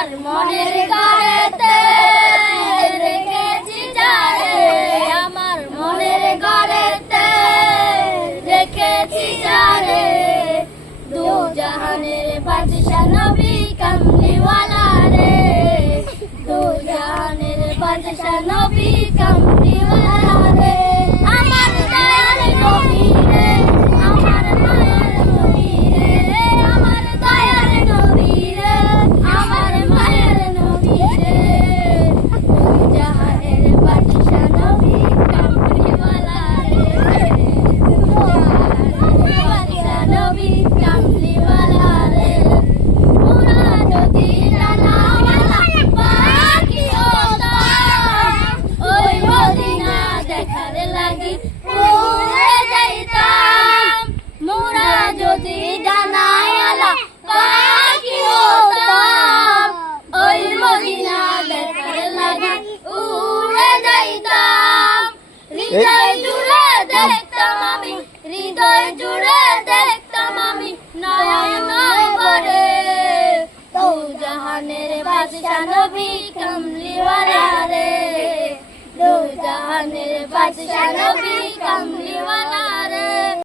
আমার মনের ঘরেতে রেখেছি যারে, আমার মনের ঘরেতে রেখেছি যারে, দু জাহানের বাদশা নবী কামলিওয়ালা রে, দু জাহানের বাদশা নবী কামলিওয়ালা রে। আমার দয়ার নবী রে, আমার মায়ার নবী রে, আমার দয়ার নবী রে, আমার মায়ার নবী রে, দু জাহানের বাদশা নবী কামলিওয়ালা রে, দু জাহানের বাদশা নবী কামলিওয়ালা রে। মোরা যদি জানাওয়ালা পাখি হতাম, ওই মদিনা দেখার লাগি উড়ে যাইতাম। মোরা যদি জানাওয়ালা পাখি হতাম, ওই মদিনা দেখার লাগি উড়ে যাইতাম। হৃদয় জুড়ে দেখতাম আমি, হৃদয় জুড়ে দেখতাম আমি নয়ন ভরে, দু জাহানের বাদশা নবী কামলিওয়ালা রে, দু জাহানের বাদশা নবী কামলিওয়ালা